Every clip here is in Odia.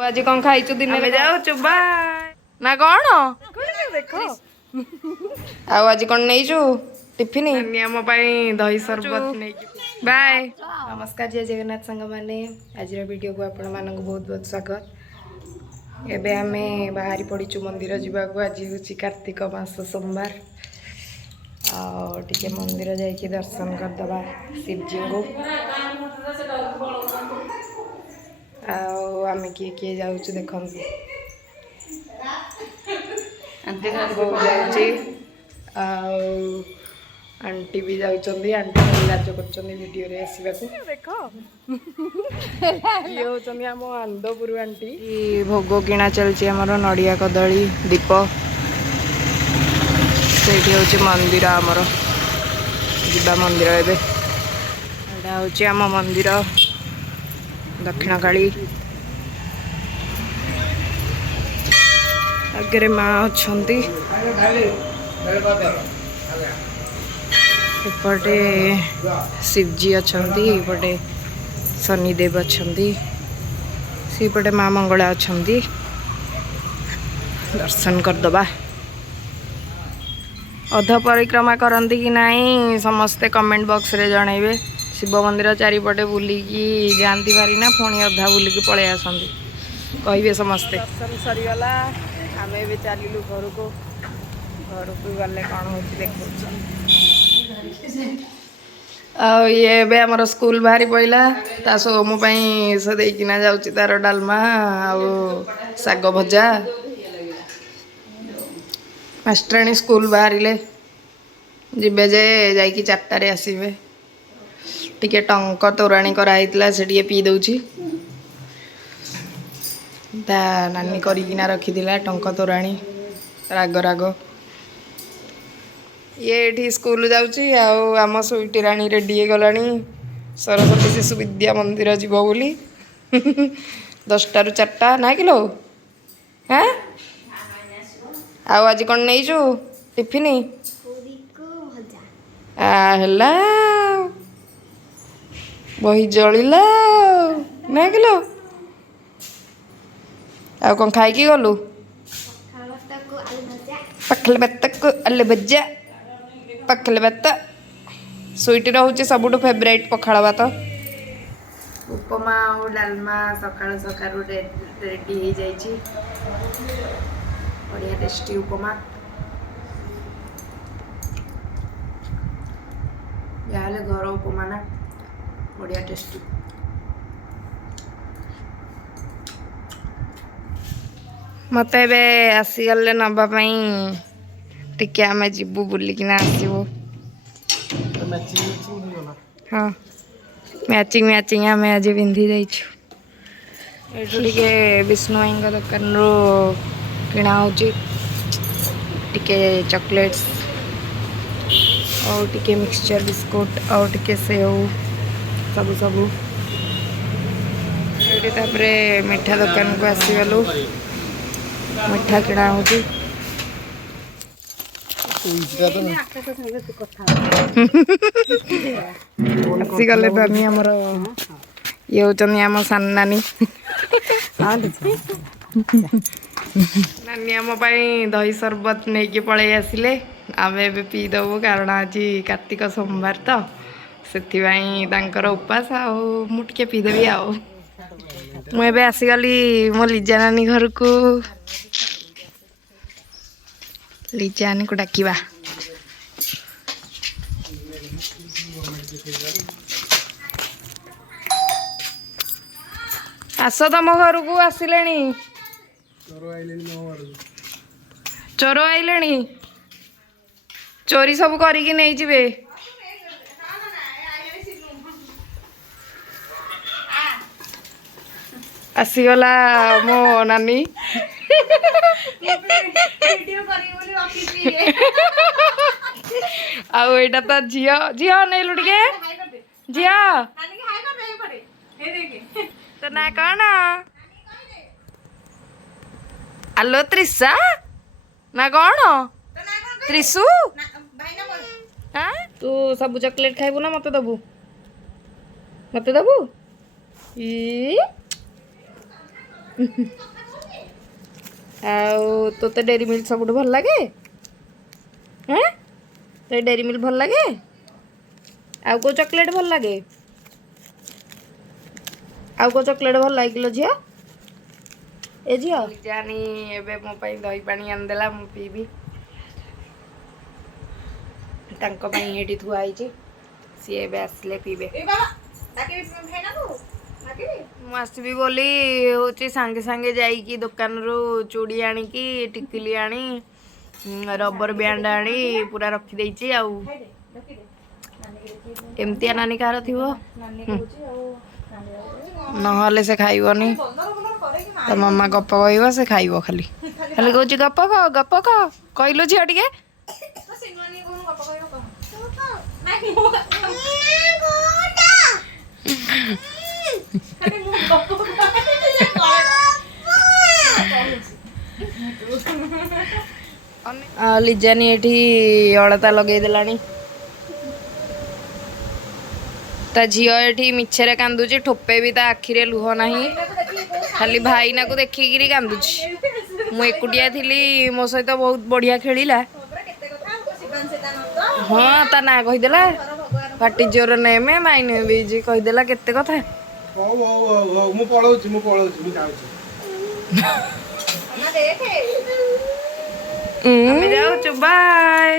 आज कौन खाई दिन में जाऊ बाय ना कौन देख आज कौन नहीं टिफिन आम दही सरबत नहीं बाय नमस्कार जय जगन्नाथ सांग मैंने आज वीडियो को आपण मानक बहुत बहुत स्वागत एबे आमे बाहरी पड़ीचु मंदिर जावाक आज हूँ कार्तिक मास सोमवार आटे मंदिर जाइए दर्शन करदे शिवजी को आम किए किए जाऊँ देखो आंटी भी जाऊँगी आंटी लाज कर वीडियो रे आसवा देख ये होती आम आनंदपुर आंटी भोग किणा चलती आमर नड़िया कदली दीप से हूँ मंदिर आमर जीवा मंदिर एटा हूँ आम मंदिर दक्षिण काली आगे माँ अच्छा एपटे शिवजी अच्छा एपटे शनिदेव अच्छा सेपटे माँ मंगला अच्छा दर्शन करदबा अध परिक्रमा करती कि नहीं समस्ते कमेंट बॉक्स रे जनइबे शिव मंदिर चारिपटे बुलिकी जाती भारी ना पुणी अधा बुलिकी पलि आसती कहे समस्ते दर्शन सरीगला आम ए चलू घर को गले कौन हो ये आमर स्कूल बाहरी पड़ा ता सोमु से देकिना जाऊँगी तार डालमा आग भजा मास्टराणी स्कूल बाहर जीवे जे जाकि 4टारे आसवे टिके टंक तोराणी कराइला से टे पी दौची ता नानी करिकिना रखीला टंक तोराणी राग राग ये स्कूल जाऊँगी आम स्वीटी राणी रेडी गला सरस्वती शिशु विद्या मंदिर जीव बोली 10टा ରୁ 4ଟା ना किलो हाँ आज कौन नहीं टिफिन है बही जलिला ना किलो आ कौन खाई गलु पखल भात को आलू भजा पखल भात स्वीटी हूँ सबुठ फेवरेट पखाड़ भात उपमा और डालमा सकाळु सकाळु रेडी हो जाइए बढ़िया टेस्टी उपमा यार घर उपमा ना बढ़िया टेस्टी मत आसीगले नापी टिके आम जीवु बुलिकिना आसबू हाँ मैचिंग मैचिंग आम आज पिंधि जाइए विष्णु भाई दुकान रू किणा टिके चॉकलेट्स और टिके मिक्सचर बिस्कुट और टिके सेव सबू सबू ये मिठा दुकान को आसीगलु मिठा किणा आसीगले नानी आमर ये होचनी आम सान नानी नानी आम दही सरबत नहीं कि पलि आसिले आम ए पी दबू कारण आज कार्तिक सोमवार तो से उपास आके पीदेवी मुझे आसीगली मो लिजा नानी घर को लिजा नानी को डाकिबा आस तम घर को आसिले चोर आइले चोरी सब करिकी नहीं जिवे आसीगला मो नानी आईटा तो झील झील नेलु टे झील तो ना कौन आलो त्रिशा ना कौन त्रिशु हाँ तू सब चॉकलेट खाइबू ना मत दबू ଆଉ ତୋତେ ଡେରି ମିଲ୍କ ସବୁଠୁ ଭଲ ଲାଗେ? ହଁ ତୋତେ ଡେରି ମିଲ୍କ ଭଲ ଲାଗେ? ଆଉ କୋଉ ଚକୋଲେଟ୍ ଭଲ ଲାଗେ? ଆଉ କୋଉ ଚକୋଲେଟ୍ ଭଲ ଲାଗିଲ ଝିଅ? ଏ ଝିଅ ଜାନି ଏବେ ମୋ ପାଇଁ ଦହି ପାଣି ଆଣିଦେଲା, ମୁଁ ପିଇବି। ତାଙ୍କ ପାଇଁ ଏଠି ଥୁଆ ହେଇଛି, ସିଏ ଏବେ ଆସିଲେ ପିଇବେ। ମୁଁ ଆସିବି ବୋଲି ହଉଛି ସାଙ୍ଗେ ସାଙ୍ଗେ ଯାଇକି ଦୋକାନରୁ ଚୁଡ଼ି ଆଣିକି ଟିକିଲି ଆଣି ରବର ବ୍ୟାଣ୍ଡ ଆଣି ପୁରା ରଖିଦେଇଛି। ଆଉ ଏମିତିଆ ନାନୀ କାହାର ଥିବ ନହେଲେ ସେ ଖାଇବନି। ତା ମାମା ଗପ କହିବ, ସେ ଖାଇବ। ଖାଲି ଖାଲି କହୁଛି ଗପ କହ ଗପ କହ। କହିଲୁ ଝିଅ ଟିକେ। ଲିଜାନି ଏଠି ଅଳତା ଲଗେଇ ଦେଲାଣି। ତା ଝିଅ ଏଠି ମିଛରେ କାନ୍ଦୁଛି, ଠୋପେ ବି ତା ଆଖିରେ ଲୁହ ନାହିଁ, ଖାଲି ଭାଇନାକୁ ଦେଖିକିରି କାନ୍ଦୁଛି। ମୁଁ ଏକୁଟିଆ ଥିଲି, ମୋ ସହିତ ବହୁତ ବଢିଆ ଖେଳିଲା। ହଁ ତା ନାଁ କହିଦେଲା, what is your name, my name is କହିଦେଲା କେତେ କଥା। ହଉ ହଉ ହଉ ହଉ ମୁଁ ପଳଉଛି ମୁଁ ଯାଉଛି। ଆମେ ଯାଉଛୁ, ବାଏ।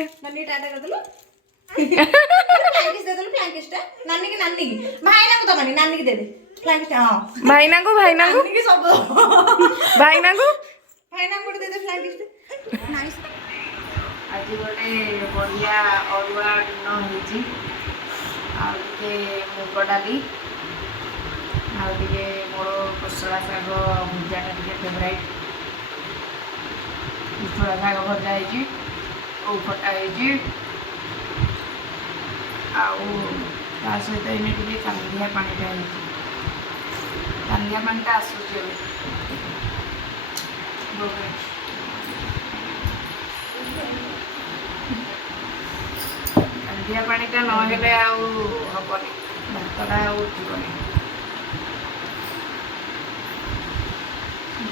ଭାଇନାଙ୍କୁ ଭାଇନାଙ୍କୁ ଭାଇନାଙ୍କୁ ଆଜି ଗୋଟେ ବଢିଆ ଅରୁଆ ଅନ୍ନ ହେଇଛି, ଆଉ ଟିକେ ମୁଗ ଡାଲି, ଆଉ ଟିକେ ମୋର କୋଶଳା ଶାଗ ଭଜାଟା ଟିକେ ଫେଭରାଇଟ୍। କୋଶଳା ଶାଗ ଭଜା ହେଇଛି, ଓଉ ଖଟା ହେଇଛି, ଆଉ ତା ସହିତ ଏଇନେ ଟିକେ କାନ୍ଦିଆ ପାଣିଟା ହେଇଛି। କାନ୍ଦିଆ ପାଣିଟା ଆସୁଛି ଏବେ। କାନ୍ଦିଆ ପାଣିଟା ନହେଲେ ଆଉ ହବନି, ଭାତଟା ଆଉ ଉଠିବନି।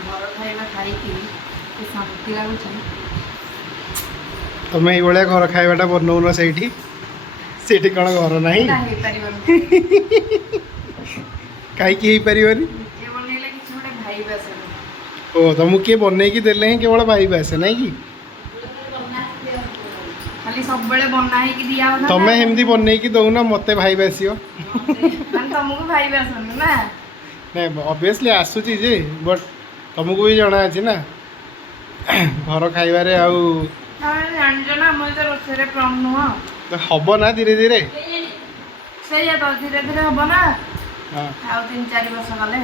ଘର ଖାଇବା ଖାଇକି କି ଶାନ୍ତି ଲାଗୁଛି। ତମେ ଏଇଭଳିଆ ଘର ଖାଇବାଟା ବନଉନ ସେଇଠି, ସେଇଠି କ'ଣ ଘର ନାହିଁ? କାହିଁକି ହେଇପାରିବନି? ବନେଇଲେ କିଛି ଗୋଟେ ଭାଇବ ଆସେନି। ଓ ତମକୁ କିଏ ବନେଇକି ଦେଲେ ହିଁ କେବଳ ଭାଇବ ଆସେ, ନାଇଁ କି? ଖାଲି ସବୁବେଳେ ବନା ହେଇକି ଦିଆ ହଉନା। ତମେ ଏମିତି ବନେଇକି ଦଉନ, ମତେ ଭାଇବ ଆସିବ। ତମକୁ ଭାଇବ ଆସନି ନା? ନାଇଁ ଅବଭିୟସଲି ଆସୁଛି ଯେ, ବଟ୍ ତମକୁ ବି ଜଣା ଅଛି ନା ଘର ଖାଇବାରେ। ଆଉ ଜାଣିଛ ନା ମୁଁ ତ ରୋଷେଇରେ କମ୍ ନୁହଁ। ହବ ନା ଧୀରେ ଧୀରେ। ସେଇଆ ତ ଧୀରେ ଧୀରେ ହବ ନା। ହଁ ଆଉ 3-4 ବର୍ଷ ଗଲେ।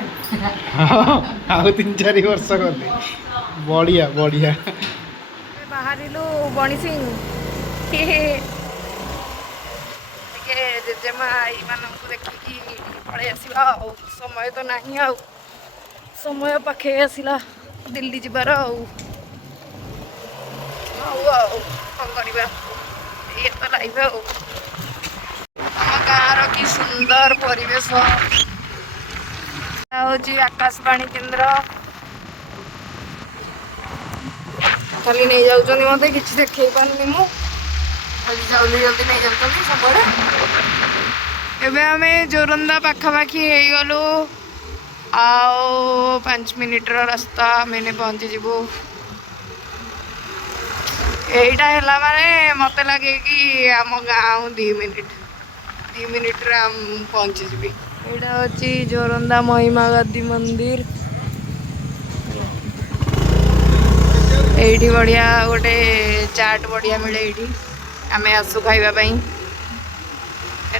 ଆଉ 3-4 ବର୍ଷ ଗଲେ। ବଢିଆ ବଢିଆ। ବାହାରିଲୁ ବଣିସିଂ, ଟିକେ ଜେଜେମା ଏଇମାନଙ୍କୁ ଦେଖିକି ପଳେଇ ଆସିବା ଆଉ। ସମୟ ତ ନାହିଁ ଆଉ, ସମୟ ପାଖେଇ ଆସିଲା ଦିଲ୍ଲୀ ଯିବାର ଆଉ। ହଉ ଆଉ କ'ଣ କରିବା, ଇଏ ତ ଲାଇଫ ଆଉ। ଆମ ଗାଁର କି ସୁନ୍ଦର ପରିବେଶ, ହଉଛି ଆକାଶବାଣୀ କେନ୍ଦ୍ର। ଖାଲି ନେଇଯାଉଛନ୍ତି ମତେ, କିଛି ଦେଖେଇ ପାରୁନି ମୁଁ। ଜଲ୍ଦି ଜଲ୍ଦି ନେଇଯାଉଛନ୍ତି ସବୁଆଡେ। ଏବେ ଆମେ ଜୋରନ୍ଦା ପାଖାପାଖି ହେଇଗଲୁ, ଆଉ 5 ମିନିଟର ରାସ୍ତା ଆମେ ଏଇନେ ପହଞ୍ଚିଯିବୁ। ଏଇଟା ହେଲା ମାନେ ମତେ ଲାଗେ କି ଆମ ଗାଁ ଆଉ 2 ମିନିଟରେ ପହଞ୍ଚିଯିବି। ଏଇଟା ହଉଛି ଜୋରନ୍ଦା ମହିମା ଗାଦି ମନ୍ଦିର। ଏଇଠି ବଢିଆ ଗୋଟେ ଚାଟ ବଢିଆ ମିଳେ ଏଇଠି, ଆମେ ଆସୁ ଖାଇବା ପାଇଁ।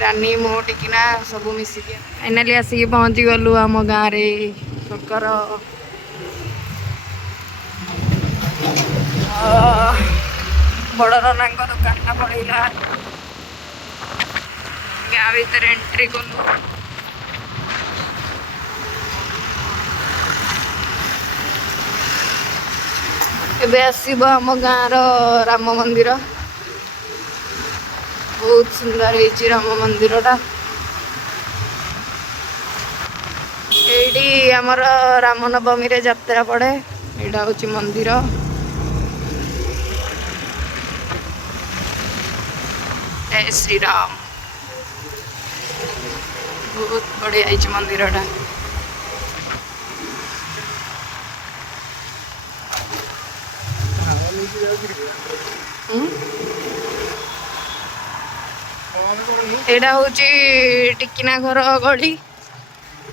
ରାନୀ, ମୁଁ, ଟିକିନା ସବୁ ମିଶିକି ଫାଇନାଲି ଆସିକି ପହଞ୍ଚି ଗଲୁ ଆମ ଗାଁରେ। ଶଙ୍କର ବଡ଼ ନନାଙ୍କ ଦୋକାନଟା ପଳେଇଲା। ଗାଁ ଭିତରେ ଏଣ୍ଟ୍ରି କଲୁ। ଏବେ ଆସିବ ଆମ ଗାଁର ରାମ ମନ୍ଦିର। ବହୁତ ସୁନ୍ଦର ହେଇଛି ରାମ ମନ୍ଦିରଟା। ଏଇଠି ଏଠି ଆମର ରାମନବମୀରେ ଯାତ୍ରା ପଡ଼େ। ଏଇଟା ହେଉଛି ମନ୍ଦିର। ଜୟ ଶ୍ରୀରାମ। ବହୁତ ବଢ଼ିଆ ହେଇଛି ମନ୍ଦିରଟା। ଏଇଟା ହେଉଛି ଟିକିନା ଘର ଗଳି।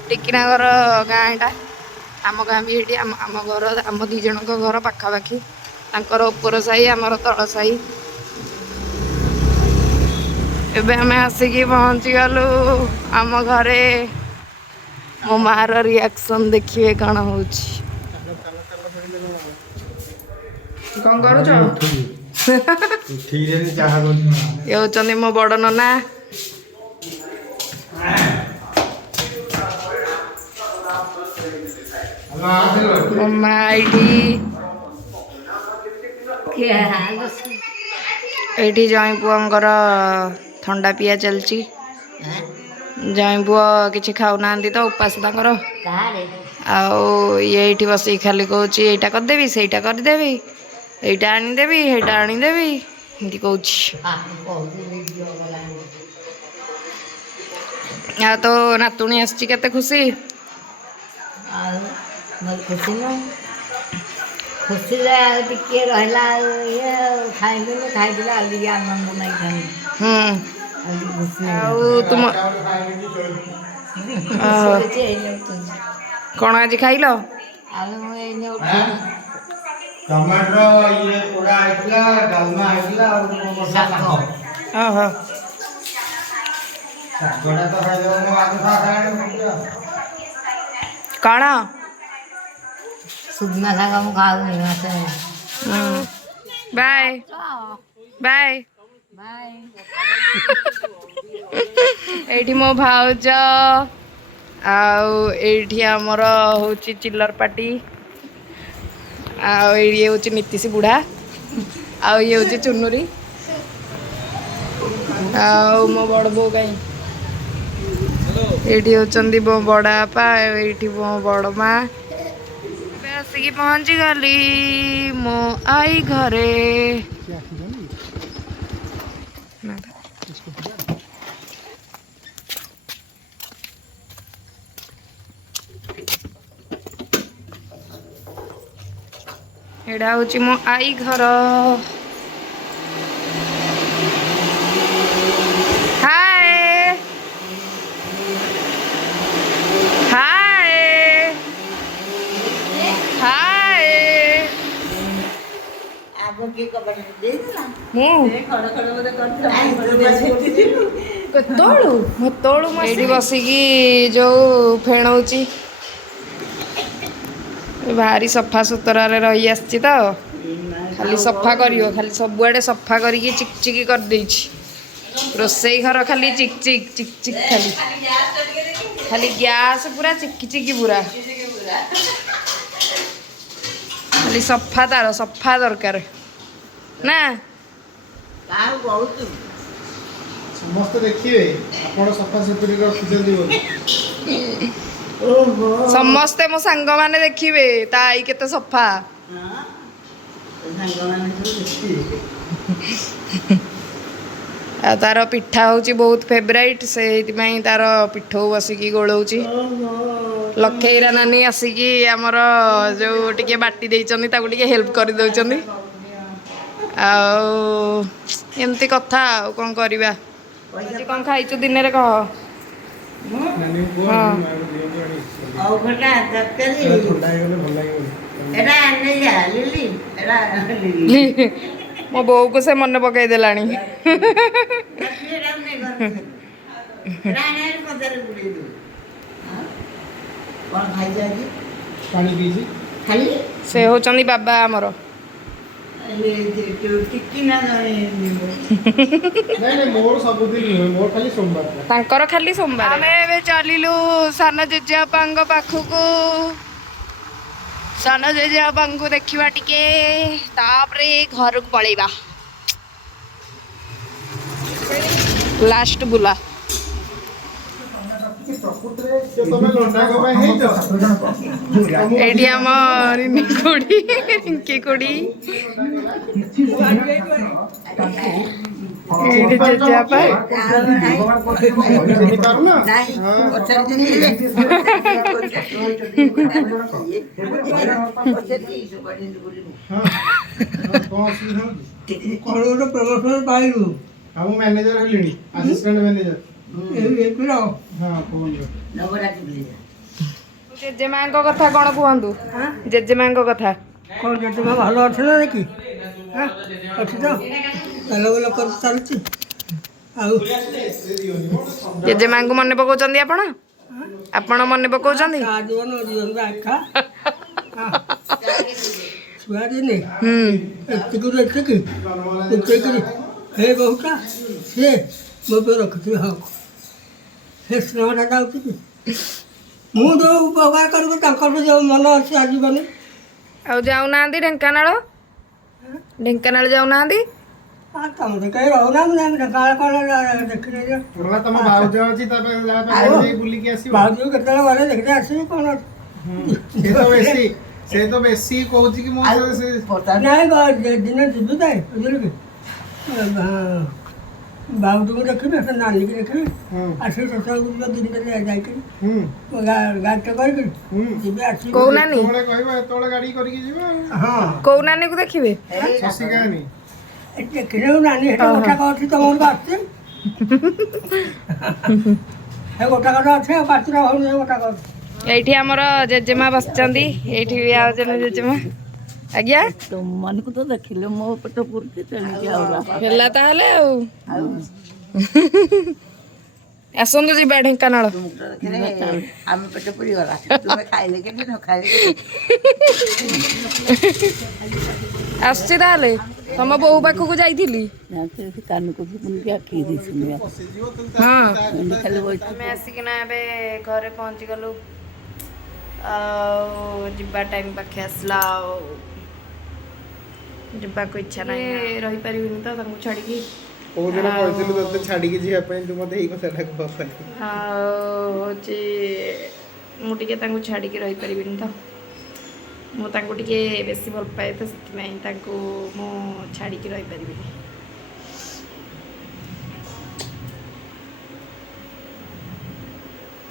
ଟିକିନା ଘର ଗାଁ ଏଇଟା। ଆମ ଗାଁ ବି ଏଇଠି। ଆମ ଘର, ଆମ ଦି ଜଣଙ୍କ ଘର ପାଖାପାଖି। ତାଙ୍କର ଉପର ସାହି, ଆମର ତଳ ସାହି। ଏବେ ଆମେ ଆସିକି ପହଞ୍ଚିଗଲୁ ଆମ ଘରେ। ମୋ ମାର ରିଆକ୍ସନ୍ ଦେଖିବେ କ'ଣ ହେଉଛି। କ'ଣ କରୁଛ? ଇଏ ହେଉଛନ୍ତି ମୋ ବଡ଼ ନନା। ମୋ ମା ଏଇଠି। ଏଇଠି ଜଇଁ ପୁଅଙ୍କର ଥଣ୍ଡା ପିଆ ଚାଲିଛି। ଜଇଁ ପୁଅ କିଛି ଖାଉନାହାନ୍ତି ତ, ଉପାସ ତାଙ୍କର। ଆଉ ଇଏ ଏଇଠି ବସିକି ଖାଲି କହୁଛି ଏଇଟା କରିଦେବି, ସେଇଟା କରିଦେବି, ଏଇଟା ଆଣିଦେବି, ସେଇଟା ଆଣିଦେବି, ଏମିତି କହୁଛି। ଆଉ ତୋ ନାତୁଣୀ ଆସିଛି, କେତେ ଖୁସି? ଖୁସିରେ ଆଉ ଟିକେ ରହିଲା, ଆଉ ଇଏ ଖାଇଦେଲେ ଆଉ ଟିକେ ଆନନ୍ଦ ଲାଗିଥାନ୍ତା। ଆଉ ତୁମ କ'ଣ ଆଜି ଖାଇଲ? ଟମାଟୋ ଇଏ ପୋଡ଼ା ହେଇଥିଲା, ଡାଲମା ହେଇଥିଲା, ଆଉ ଶାଗ। ଓହୋ। ଶାଗଟା ତ ଖାଇଦେବ। କ'ଣ? ସୁଜନା ଶାଗ ମୁଁ ଖାଉନି। Bye bye. ଏଇଠି ମୋ ଭାଉଜ, ଆଉ ଏଇଠି ଆମର ହେଉଛି ଚିଲର ପାଟି, ଆଉ ଏଇଠି ହେଉଛି ନୀତିଶ ବୁଢ଼ା, ଆଉ ଇଏ ହେଉଛି ଚୁନୁରି, ଆଉ ମୋ ବଡ଼ ବୋଉ କାହିଁ ଏଇଠି ହେଉଛନ୍ତି ମୋ ବଡ଼ ବାପା, ଏଇଠି ମୋ ବଡ଼ ମା। ଏବେ ଆସିକି ପହଞ୍ଚିଗଲି ମୋ ଆଈ ଘରେ। ଏଇଟା ହେଉଛି ମୋ ଆଈ ଘର। ହାଏ ହାଏ ହାଏ। କେତେବେଳୁ ଏଇଠି ବସିକି ଯୋଉ ଫେଣଉଛି। ଭାରି ସଫା ସୁତରାରେ ରହି ଆସିଛି ତ, ଖାଲି ସଫା କରିବ, ଖାଲି ସବୁଆଡ଼େ ସଫା କରିକି ଚିକଚିକି କରିଦେଇଛି। ରୋଷେଇ ଘର ଖାଲି ଚିକଚିକ୍ ଚିକଚିକ୍, ଖାଲି ଗ୍ୟାସ୍ ପୁରା ଚିକିଚିକି, ପୁରା ଖାଲି ସଫା, ତାର ସଫା ଦରକାର ନା। ସମସ୍ତେ ଦେଖିବେ ଆପଣ ସଫାସୁତୁରି ରଖିଛନ୍ତି ବୋଲି। ସମସ୍ତେ ମୋ ସାଙ୍ଗମାନେ ଦେଖିବେ ତା ଆଈ କେତେ ସଫା। ଆଉ ତାର ପିଠା ହେଉଛି ବହୁତ ଫେଭରାଇଟ୍, ସେଇଥିପାଇଁ ତାର ପିଠଉ ବସିକି ଗୋଳଉଛି। ଲକ୍ଷେଇରା ନାନୀ ଆସିକି ଆମର ଯେଉଁ ଟିକେ ବାଟି ଦେଇଛନ୍ତି, ତାକୁ ଟିକେ ହେଲ୍ପ କରିଦେଉଛନ୍ତି। ଆଉ ଏମିତି କଥା, ଆଉ କ'ଣ କରିବା। ଆଜି କ'ଣ ଖାଇଛୁ ଦିନରେ କହ? ମୋ ବୋଉକୁ ସେ ମନେ ପକେଇ ଦେଲାଣି। ସେ ହେଉଛନ୍ତି ବାବା ଆମର। ତାଙ୍କର ଖାଲି ସୋମବାର। ଆମେ ଏବେ ଚାଲିଲୁ ସାନ ଜେଜେବାପାଙ୍କ ପାଖକୁ। ସାନ ଜେଜେବାପାଙ୍କୁ ଦେଖିବା ଟିକେ, ତାପରେ ଘରକୁ ପଳେଇବା। ଲାଷ୍ଟ ବୁଲା। ତମେ ଲଣ୍ଡା କ ପାଇଁ ହେଇଛ ଏଇଠି ଆମ ରିନି କୁଡ଼ି ରିଙ୍କି କୁଡ଼ି ଏଇଠି ଜେଜେବାପା ଚିହ୍ନି ପାରୁନ ପାଇଲୁ ଆଉ ମୁଁ ମ୍ୟାନେଜର ହେଲିଣି ଆସିଷ୍ଟାଣ୍ଟ ମ୍ୟାନେଜର ହଁ କୁହନ୍ତୁ ଜେଜେମାଙ୍କ କଥା କ'ଣ କୁହନ୍ତୁ ଜେଜେମାଙ୍କ କଥା କ'ଣ ଜେଜେମା ଭଲ ଅଛି ନା କି ଅଛି ତ ଭଲ ଭଲ କରି ଚାଲୁଛି ଆଉ ଜେଜେମାଙ୍କୁ ମନେ ପକାଉଛନ୍ତି ଆପଣ ଆପଣ ମନେ ପକାଉଛନ୍ତି ଜୀବନ ଜୀବନ ଆଖା ଛୁଆ ଦିନେ ଏତିକିରୁ ଏତିକି ଉଠେଇକିରି ହେ ବହୁଟା ସିଏ ମୋ ପାଇଁ ରଖିଥିବି ହଉ ସେ ସ୍ନେହଟା ଯାଉଛି କି ମୁଁ ଯେଉଁ ଉପକାର କରିବି ତାଙ୍କର ଯେଉଁ ମନ ଅଛି ଆଜୀବନ ଆଉ ଯାଉନାହାନ୍ତି ଢେଙ୍କାନାଳ ଯାଉନାହାନ୍ତି ତମେ ତ କେହି ରହୁନା ମୁଁ ଢେଙ୍କାନାଳ କ'ଣ ଦେଖିଲେ ତମ ଭାଉଜ ଅଛି ତା ପାଇଁ ଯାହା ପାଇଁ ବୁଲିକି ଆସିବ ଭାଉଜକୁ କେତେବେଳେ ଗଲେ ଦେଖିତେ ଆସିବି କ'ଣ ସେ ତ ବେଶୀ କହୁଛି କି ମୁଁ ନାଇଁ ଦିନେ ଯିବି କାଇଁ ବୁଝିଲୁ କି ଭାଉଜକୁ ଦେଖିବି ସେ ନାନୀକି ଦେଖିବି ଆସିବି ଶେଷକୁ ଯିବା ଦିନରେ ଯାଇକିରି ଗାଡ଼ିଟା କରିକିରି ଯିବି ଆସିବି କୋଉ ନାନୀ କହିବ ଏତେବେଳେ ଗାଡ଼ି କରିକି ଯିବା ହଁ କୋଉ ନାନୀକୁ ଦେଖିବେ ଶଶିକାନି ଦେଖିଲେ ନାନୀ ସେଟା ଗୋଟାକ ଅଛି ତମ ଘରକୁ ଆସିଛି ସେ ଗୋଟାକ ଅଛି ଆଉ ପାଚିଲା ଭଉଣୀ ଗୋଟାକ ଅଛି ଏଇଠି ଆମର ଜେଜେମା ବସିଛନ୍ତି ଏଇଠି ଆଉ ଜଣେ ଜେଜେମା ଆଜ୍ଞା ତୁମମାନଙ୍କୁ ତ ଦେଖିଲେ ମୋ ପେଟ ପୁରୁଛି ତେଣିକି ଆଉ ହେଲା ତାହେଲେ ଆଉ ଆସନ୍ତୁ ଯିବା ଢେଙ୍କାନାଳ ଆମେ ପେଟ ପୁରିଗଲା ତୁମେ ଖାଇଲେ କେମିତି ନ ଖାଇଲେ ଆସୁଛି ତାହେଲେ ତମ ବୋଉ ପାଖକୁ ଯାଇଥିଲି କାନକୁ ଶୁଣିକି ଆଖି ଦେଇଛନ୍ତି ହଁ ଖାଲି ବସି ଆମେ ଆସିକିନା ଏବେ ଘରେ ପହଞ୍ଚିଗଲୁ ଆଉ ଯିବା ଟାଇମ୍ ପାଖେ ଆସିଲା ଆଉ ଯିବାକୁ ଇଚ୍ଛା ନାହିଁ ରହିପାରିବିନି ତ ତାଙ୍କୁ ଛାଡ଼ିକି କୋଉ ଦିନ କହିଥିଲୁ ତତେ ଛାଡ଼ିକି ଯିବା ପାଇଁ ତୁ ମତେ ଏଇ କଥାଟା କହିଲୁ ଆଉ ହେଉଛି ମୁଁ ଟିକେ ତାଙ୍କୁ ଛାଡ଼ିକି ରହିପାରିବିନି ତ ମୁଁ ତାଙ୍କୁ ଟିକେ ବେଶୀ ଭଲ ପାଏ ତ ସେଥିପାଇଁ ତାଙ୍କୁ ମୁଁ ଛାଡ଼ିକି ରହିପାରିବିନି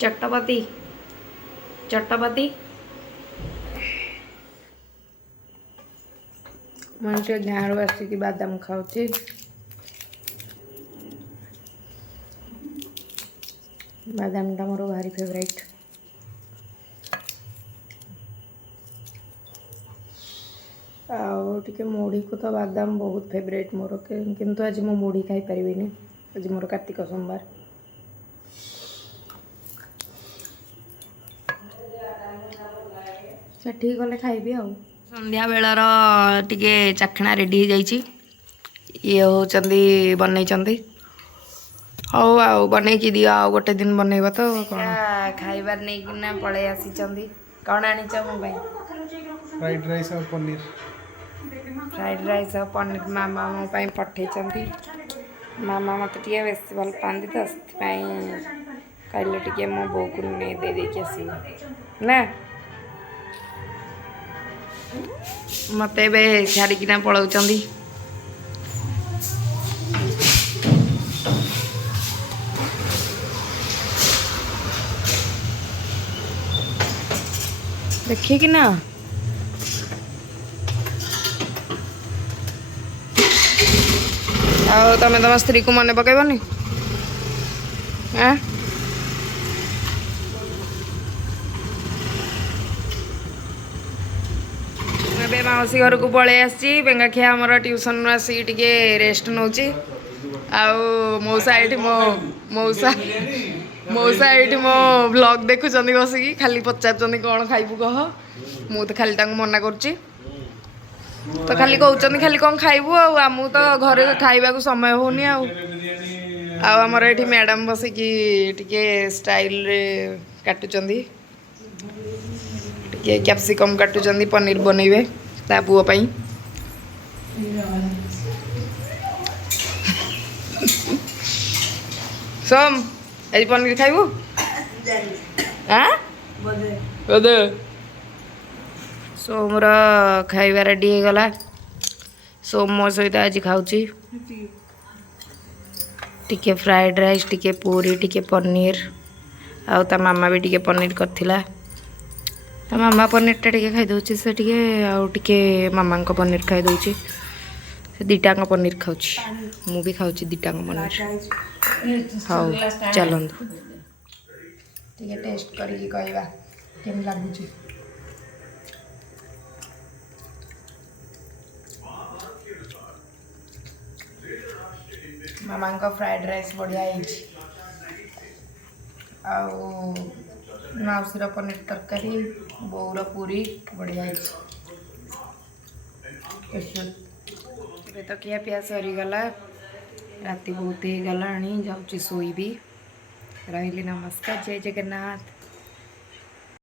ଚଟପତି ମୁଁ ଟିକେ ଗାଁରୁ ଆସିକି ବାଦାମ ଖାଉଛି ବାଦାମଟା ମୋର ଭାରି ଫେଭରାଇଟ୍ ଆଉ ଟିକେ ମୁଢ଼ିକୁ ତ ବାଦାମ ବହୁତ ଫେଭରାଇଟ୍ ମୋର କିନ୍ତୁ ଆଜି ମୁଁ ମୁଢ଼ି ଖାଇପାରିବିନି ଆଜି ମୋର କାର୍ତ୍ତିକ ସୋମବାର ସେଠିକି ଗଲେ ଖାଇବି ଆଉ ସନ୍ଧ୍ୟା ବେଳର ଟିକେ ଚାଖଣା ରେଡ଼ି ହେଇଯାଇଛି ଇଏ ହେଉଛନ୍ତି ବନେଇଛନ୍ତି ହଉ ଆଉ ବନେଇକି ଦିଅ ଆଉ ଗୋଟେ ଦିନ ବନେଇବ ତ କ'ଣ ଖାଇବାର ନେଇକିନା ପଳେଇ ଆସିଛନ୍ତି କ'ଣ ଆଣିଛ ମୋ ପାଇଁ ଫ୍ରାଇଡ୍ ରାଇସ୍ ଆଉ ପନିର ଫ୍ରାଇଡ୍ ରାଇସ୍ ଆଉ ପନିର ମାମା ମୋ ପାଇଁ ପଠେଇଛନ୍ତି ମାମା ମୋତେ ଟିକେ ବେଶୀ ଭଲ ପାଆନ୍ତି ତ ସେଥିପାଇଁ କହିଲେ ଟିକେ ମୋ ବୋଉକୁ ଦେଇ ଦେଇକି ଆସିବି ନା ମୋତେ ଏବେ ଛାଡ଼ିକିନା ପଳାଉଛନ୍ତି ଦେଖିକି ନା ଆଉ ତମେ ତମ ସ୍ତ୍ରୀକୁ ମନେ ପକେଇବନି ଏବେ ମାଉସୀ ଘରକୁ ପଳେଇ ଆସିଛି ବେଙ୍ଗାଖିଆ ଆମର ଟ୍ୟୁସନ୍ରୁ ଆସିକି ଟିକେ ରେଷ୍ଟ ନେଉଛି ଆଉ ମଉସା ଏଇଠି ମଉସା ଏଇଠି ମୋ ବ୍ଲଗ୍ ଦେଖୁଛନ୍ତି ବସିକି ଖାଲି ପଚାରୁଛନ୍ତି କ'ଣ ଖାଇବୁ କହ ମୁଁ ତ ଖାଲି ତାଙ୍କୁ ମନା କରୁଛି ତ ଖାଲି କହୁଛନ୍ତି ଖାଲି କ'ଣ ଖାଇବୁ ଆଉ ଆମକୁ ତ ଘରେ ଖାଇବାକୁ ସମୟ ହେଉନି ଆଉ ଆମର ଏଠି ମ୍ୟାଡ଼ାମ୍ ବସିକି ଟିକେ ଷ୍ଟାଇଲ୍ରେ କାଟୁଛନ୍ତି ଟିକେ କ୍ୟାପ୍ସିକମ୍ କାଟୁଛନ୍ତି ପନିର ବନେଇବେ ତା ପୁଅ ପାଇଁ सोम आज पनीर खाइबू ବୋଧେ ସୋମର ଖାଇବା ରେଡ଼ି ହେଇଗଲା। ସୋମ ମୋ ସହିତ ଆଜି ଖାଉଛି ଟିକେ ଫ୍ରାଏଡ୍ ରାଇସ୍, ଟିକେ ପୁରୀ, ଟିକେ ପନିର, ଆଉ ତା ମାମା ବି ଟିକେ ପନିର କରିଥିଲା। ତା ମାମା ପନିରଟା ଟିକେ ଖାଇଦେଉଛି ସେ ଟିକେ, ଆଉ ଟିକେ ମାମାଙ୍କ ପନିର ଖାଇଦେଉଛି। ସେ ଦୁଇଟାଙ୍କ ପନିର ଖାଉଛି, ମୁଁ ବି ଖାଉଛି ଦୁଇଟାଙ୍କ ପନିର। ହଉ ଚାଲନ୍ତୁ ଟିକେ ଟେଷ୍ଟ କରିକି କହିବା କେମିତି ଲାଗୁଛି। ମାମାଙ୍କ ଫ୍ରାଏଡ୍ ରାଇସ୍ ବଢ଼ିଆ ହେଇଛି, ଆଉ ମାଉସୀର ପନିର ତରକାରୀ, ବୋଉର ପୁରୀ ବଢ଼ିଆ ହେଇଛି। ଏବେ ତ ଖିଆ ପିଆ ସରିଗଲା, ରାତି ବହୁତ ହେଇଗଲାଣି, ଯାଉଛି ଶୋଇବି। ରହିଲି, ନମସ୍କାର, ଜୟ ଜଗନ୍ନାଥ।